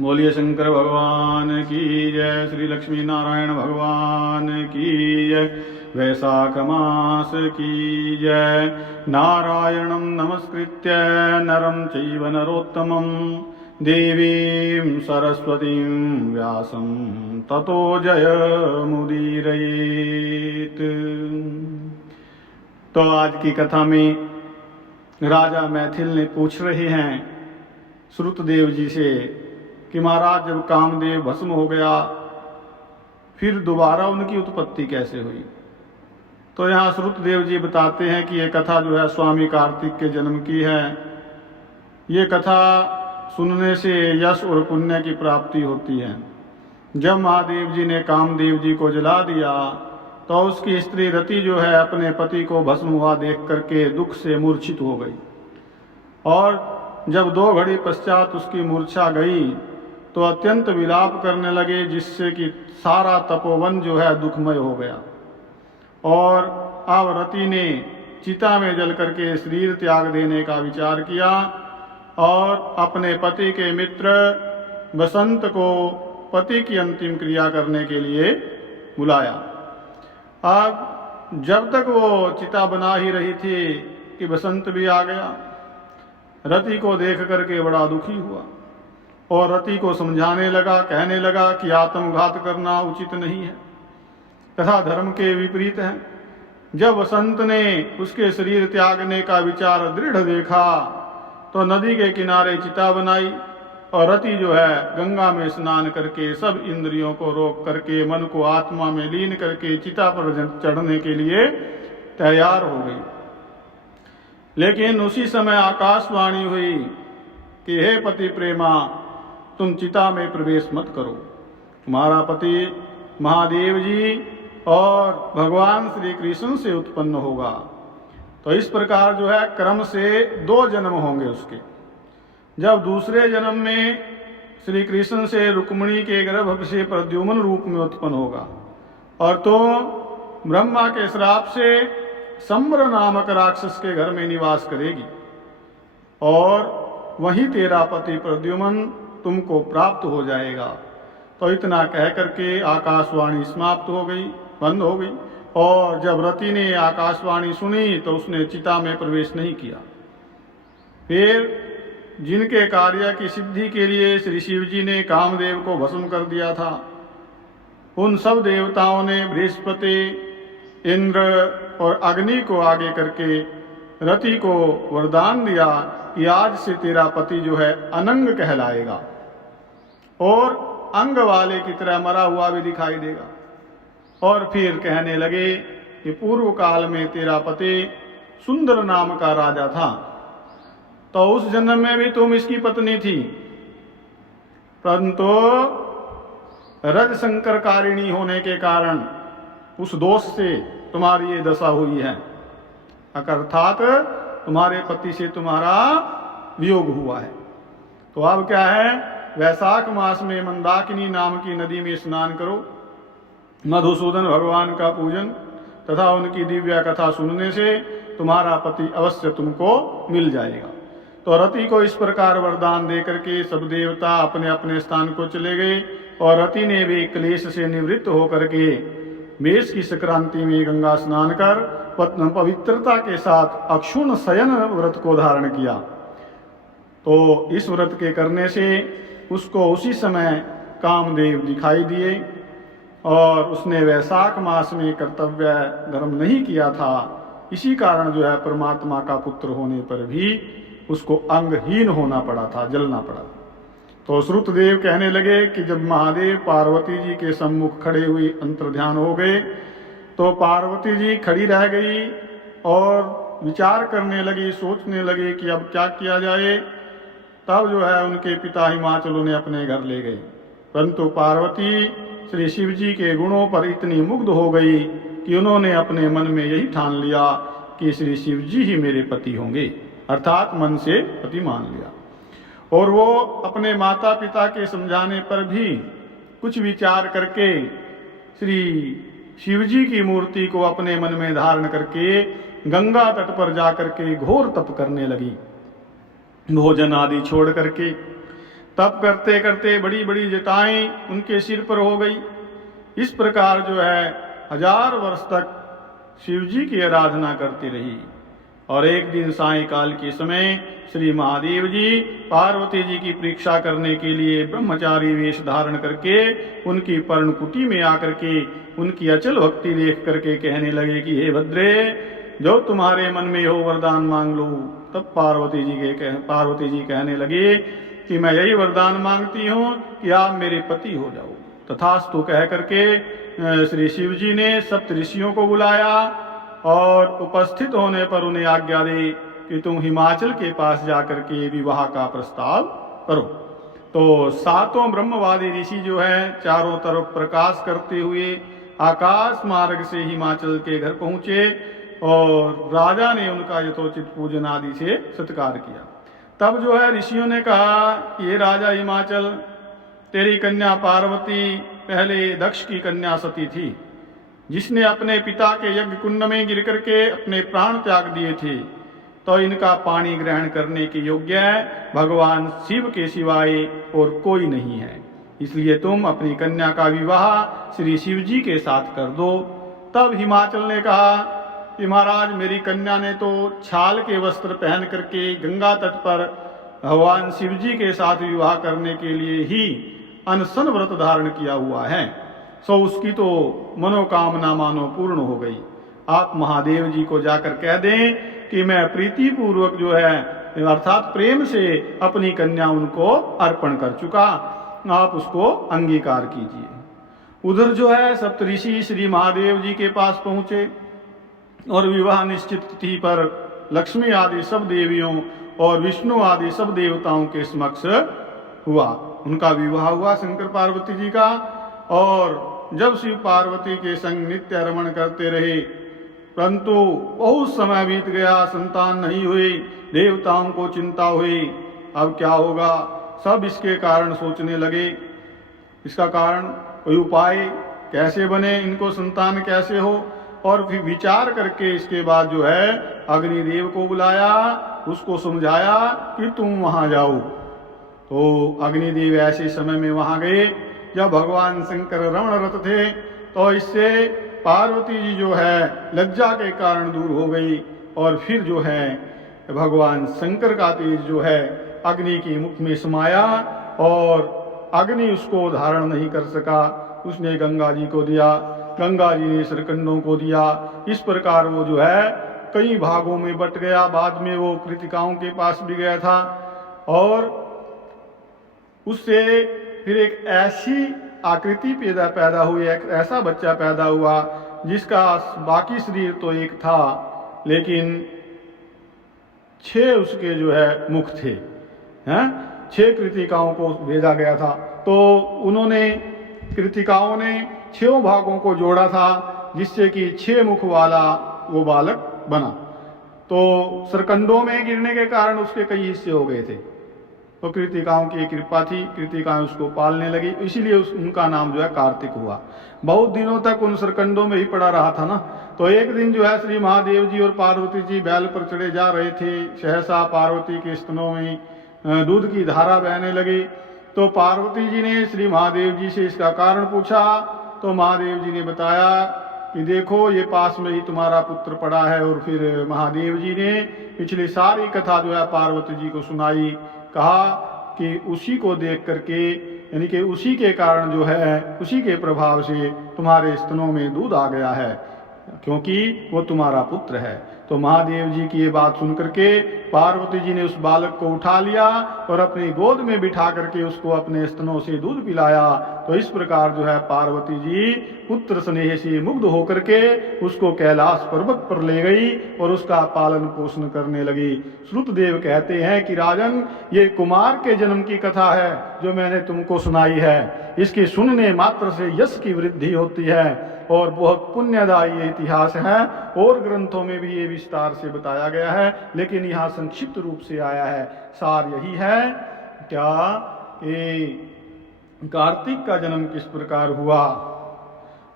बोलिए शंकर भगवान की जय। श्री लक्ष्मी नारायण भगवान की जय। वैशाख मास की जय। नारायणं नमस्कृत्य नरं चैव नरोत्तमं देवीं सरस्वतीं व्यासं ततो जयमुदीरयेत्। तो आज की कथा में राजा मैथिल ने पूछ रहे हैं श्रुतदेव जी से कि महाराज जब कामदेव भस्म हो गया फिर दोबारा उनकी उत्पत्ति कैसे हुई। तो यहाँ श्रुतदेव जी बताते हैं कि ये कथा जो है स्वामी कार्तिक के जन्म की है। ये कथा सुनने से यश और पुण्य की प्राप्ति होती है। जब महादेव जी ने कामदेव जी को जला दिया तो उसकी स्त्री रति जो है अपने पति को भस्म हुआ देख करके दुख से मूर्छित हो गई, और जब 2 घड़ी पश्चात उसकी मूर्छा गई तो अत्यंत विलाप करने लगे, जिससे कि सारा तपोवन जो है दुखमय हो गया। और अब रति ने चिता में जल करके शरीर त्याग देने का विचार किया और अपने पति के मित्र बसंत को पति की अंतिम क्रिया करने के लिए बुलाया। अब जब तक वो चिता बना ही रही थी कि बसंत भी आ गया। रति को देख करके बड़ा दुखी हुआ और रति को समझाने लगा, कहने लगा कि आत्मघात करना उचित नहीं है तथा धर्म के विपरीत है। जब बसंत ने उसके शरीर त्यागने का विचार दृढ़ देखा तो नदी के किनारे चिता बनाई और रति जो है गंगा में स्नान करके सब इंद्रियों को रोक करके मन को आत्मा में लीन करके चिता पर चढ़ने के लिए तैयार हो गई। लेकिन उसी समय आकाशवाणी हुई कि हे पति प्रेमा, तुम चिता में प्रवेश मत करो, तुम्हारा पति महादेव जी और भगवान श्री कृष्ण से उत्पन्न होगा। तो इस प्रकार जो है क्रम से 2 जन्म होंगे उसके। जब दूसरे जन्म में श्री कृष्ण से रुक्मिणी के गर्भ से प्रद्युम्न रूप में उत्पन्न होगा, और तो ब्रह्मा के श्राप से संबर नामक राक्षस के घर में निवास करेगी और वहीं तेरा पति प्रद्युम्न तुमको प्राप्त हो जाएगा। तो इतना कह करके आकाशवाणी समाप्त हो गई, बंद हो गई। और जब रति ने आकाशवाणी सुनी तो उसने चिता में प्रवेश नहीं किया। फिर जिनके कार्य की सिद्धि के लिए श्री शिव जी ने कामदेव को भस्म कर दिया था, उन सब देवताओं ने बृहस्पति, इंद्र और अग्नि को आगे करके रति को वरदान दिया कि आज से तेरा पति जो है अनंग कहलाएगा और अंग वाले की तरह मरा हुआ भी दिखाई देगा। और फिर कहने लगे कि पूर्व काल में तेरा पति सुंदर नाम का राजा था, तो उस जन्म में भी तुम इसकी पत्नी थी, परंतु रज संकरकारिणी होने के कारण उस दोष से तुम्हारी ये दशा हुई है, अर्थात तुम्हारे पति से तुम्हारा वियोग हुआ है। तो अब क्या है, वैशाख मास में मंदाकिनी नाम की नदी में स्नान करो, मधुसूदन भगवान का पूजन तथा उनकी दिव्य कथा सुनने से तुम्हारा पति अवश्य तुमको मिल जाएगा। तो रति को इस प्रकार वरदान दे करके सब देवता अपने अपने स्थान को चले गए और रति ने भी क्लेश से निवृत्त होकर के मेष की संक्रांति में गंगा स्नान कर पवित्रता के साथ अक्षुण शयन व्रत को धारण किया। तो इस व्रत के करने से उसको उसी समय कामदेव दिखाई दिए और उसने वैशाख मास में कर्तव्य धर्म नहीं किया था। इसी कारण जो है परमात्मा का पुत्र होने पर भी उसको अंगहीन होना पड़ा था, जलना पड़ा। तो श्रुतदेव कहने लगे कि जब महादेव पार्वती जी के सम्मुख खड़े हुए अंतर्ध्यान हो गए तो पार्वती जी खड़ी रह गई और विचार करने लगी, सोचने लगी कि अब क्या किया जाए। तब जो है उनके पिता हिमाचल उन्हें अपने घर ले गए, परंतु पार्वती श्री शिव जी के गुणों पर इतनी मुग्ध हो गई कि उन्होंने अपने मन में यही ठान लिया कि श्री शिव जी ही मेरे पति होंगे, अर्थात मन से पति मान लिया। और वो अपने माता पिता के समझाने पर भी कुछ विचार करके श्री शिव जी की मूर्ति को अपने मन में धारण करके गंगा तट पर जाकर के घोर तप करने लगी, भोजन आदि छोड़ करके। तप करते करते बड़ी बड़ी जटाएं उनके सिर पर हो गई। इस प्रकार जो है 1000 वर्ष तक शिव जी की आराधना करती रही। और एक दिन सायंकाल के समय श्री महादेव जी पार्वती जी की परीक्षा करने के लिए ब्रह्मचारी वेश धारण करके उनकी पर्णकुटी में आकर के उनकी अचल भक्ति देख करके कहने लगे कि हे भद्रे, जो तुम्हारे मन में हो वरदान मांग लो। तब पार्वती जी कहने लगे कि मैं यही वरदान मांगती हूँ कि आप मेरे पति हो जाओ। तथास्तु कह करके श्री शिव जी ने सप्त ऋषियों को बुलाया और उपस्थित होने पर उन्हें आज्ञा दी कि तुम हिमाचल के पास जाकर के विवाह का प्रस्ताव करो। तो 7 ब्रह्मवादी ऋषि जो है चारों तरफ प्रकाश करते हुए आकाश मार्ग से हिमाचल के घर पहुंचे और राजा ने उनका यथोचित पूजन आदि से सत्कार किया। तब जो है ऋषियों ने कहा कि ये राजा हिमाचल, तेरी कन्या पार्वती पहले दक्ष की कन्या सती थी, जिसने अपने पिता के यज्ञ कुंड में गिर करके अपने प्राण त्याग दिए थे। तो इनका पानी ग्रहण करने के योग्य भगवान शिव के सिवाय और कोई नहीं है। इसलिए तुम अपनी कन्या का विवाह श्री शिव जी के साथ कर दो। तब हिमाचल ने कहा कि महाराज, मेरी कन्या ने तो छाल के वस्त्र पहन करके गंगा तट पर भगवान शिव जी के साथ विवाह करने के लिए ही अनशन व्रत धारण किया हुआ है, सो उसकी तो मनोकामना मानो पूर्ण हो गई। आप महादेव जी को जाकर कह दें कि मैं प्रीति पूर्वक जो है अर्थात प्रेम से अपनी कन्या उनको अर्पण कर चुका, आप उसको अंगीकार कीजिए। उधर जो है सप्तऋषि श्री महादेव जी के पास पहुंचे और विवाह निश्चित तिथि पर लक्ष्मी आदि सब देवियों और विष्णु आदि सब देवताओं के समक्ष हुआ। उनका विवाह हुआ शंकर पार्वती जी का। और जब शिव पार्वती के संग नित्य रमण करते रहे, परंतु बहुत समय बीत गया, संतान नहीं हुई, देवताओं को चिंता हुई, अब क्या होगा। सब इसके कारण सोचने लगे, इसका कारण कोई उपाय कैसे बने, इनको संतान कैसे हो। और फिर विचार करके इसके बाद जो है अग्निदेव को बुलाया, उसको समझाया कि तुम वहां जाओ। तो अग्निदेव ऐसे समय में वहां गए जब भगवान शंकर रमणरत थे। तो इससे पार्वती जी जो है लज्जा के कारण दूर हो गई और फिर जो है भगवान शंकर का तेज जो है अग्नि के मुख में समाया और अग्नि उसको धारण नहीं कर सका। उसने गंगा जी को दिया, गंगा जी ने सरकंडों को दिया। इस प्रकार वो जो है कई भागों में बट गया। बाद में वो कृतिकाओं के पास भी गया था और उससे फिर एक ऐसी आकृति पैदा हुई, एक ऐसा बच्चा पैदा हुआ जिसका बाकी शरीर तो एक था लेकिन 6 उसके जो है मुख थे। 6 कृतिकाओं को भेजा गया था। तो उन्होंने कृतिकाओं ने 6 भागों को जोड़ा था जिससे कि 6 मुख वाला वो बालक बना। तो सरकंडों में गिरने के कारण उसके कई हिस्से हो गए थे। तो कृतिकाओं की कृपा थी, कृतिकाएं उसको पालने लगी, इसीलिए उनका नाम जो है कार्तिक हुआ। बहुत दिनों तक उन सरकंडों में ही पड़ा रहा था ना। तो एक दिन जो है श्री महादेव जी और पार्वती जी बैल पर चढ़े जा रहे थे, सहसा पार्वती के स्तनों में दूध की धारा बहने लगी। तो पार्वती जी ने श्री महादेव जी से इसका कारण पूछा। तो महादेव जी ने बताया कि देखो ये पास में ही तुम्हारा पुत्र पड़ा है। और फिर महादेव जी ने पिछली सारी कथा जो है पार्वती जी को सुनाई, कहा कि उसी को देख करके यानी कि उसी के कारण जो है उसी के प्रभाव से तुम्हारे स्तनों में दूध आ गया है, क्योंकि वो तुम्हारा पुत्र है। तो महादेव जी की ये बात सुन करके पार्वती जी ने उस बालक को उठा लिया और अपनी गोद में बिठा करके उसको अपने स्तनों से दूध पिलाया। तो इस प्रकार जो है पार्वती जी पुत्र स्नेह से मुग्ध होकर के उसको कैलाश पर्वत पर ले गई और उसका पालन पोषण करने लगी। श्रुतदेव कहते हैं कि राजन, ये कुमार के जन्म की कथा है जो मैंने तुमको सुनाई है। इसके सुनने मात्र से यश की वृद्धि होती है और बहुत पुण्यदायी इतिहास है। और ग्रंथों में भी ये विस्तार से बताया गया है, लेकिन यहाँ संक्षिप्त रूप से आया है। सार यही है क्या कि कार्तिक का जन्म किस प्रकार हुआ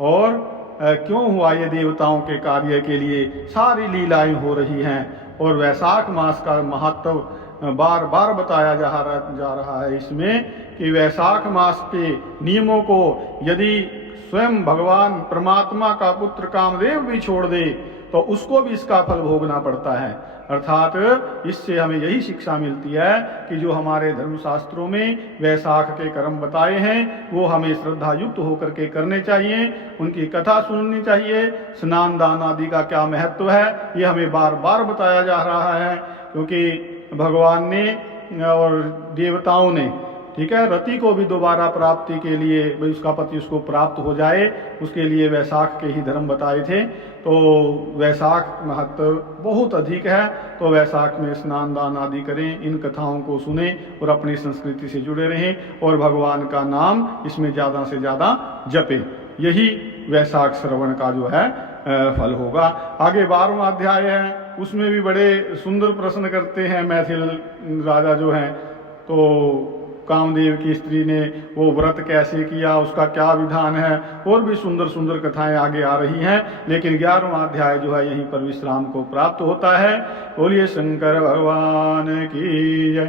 और क्यों हुआ, ये देवताओं के कार्य के लिए सारी लीलाएं हो रही हैं। और वैशाख मास का महत्व बार बार बताया जा रहा है इसमें कि वैशाख मास के नियमों को यदि स्वयं भगवान परमात्मा का पुत्र कामदेव भी छोड़ दे तो उसको भी इसका फल भोगना पड़ता है। अर्थात इससे हमें यही शिक्षा मिलती है कि जो हमारे धर्मशास्त्रों में वैशाख के कर्म बताए हैं वो हमें श्रद्धा युक्त होकर के करने चाहिए, उनकी कथा सुननी चाहिए। स्नान दान आदि का क्या महत्व है ये हमें बार बार बताया जा रहा है, क्योंकि भगवान ने और देवताओं ने, ठीक है, रति को भी दोबारा प्राप्ति के लिए, भाई उसका पति उसको प्राप्त हो जाए, उसके लिए वैशाख के ही धर्म बताए थे। तो वैशाख महत्व बहुत अधिक है। तो वैशाख में स्नान दान आदि करें, इन कथाओं को सुने और अपनी संस्कृति से जुड़े रहें और भगवान का नाम इसमें ज़्यादा से ज़्यादा जपें। यही वैशाख श्रवण का जो है फल होगा। आगे 12वां अध्याय है, उसमें भी बड़े सुंदर प्रश्न करते हैं मैथिल राजा जो हैं। तो कामदेव की स्त्री ने वो व्रत कैसे किया, उसका क्या विधान है, और भी सुंदर सुंदर कथाएं आगे आ रही हैं। लेकिन 11वां अध्याय जो है यहीं पर विश्राम को प्राप्त होता है। बोलिए शंकर भगवान की जय।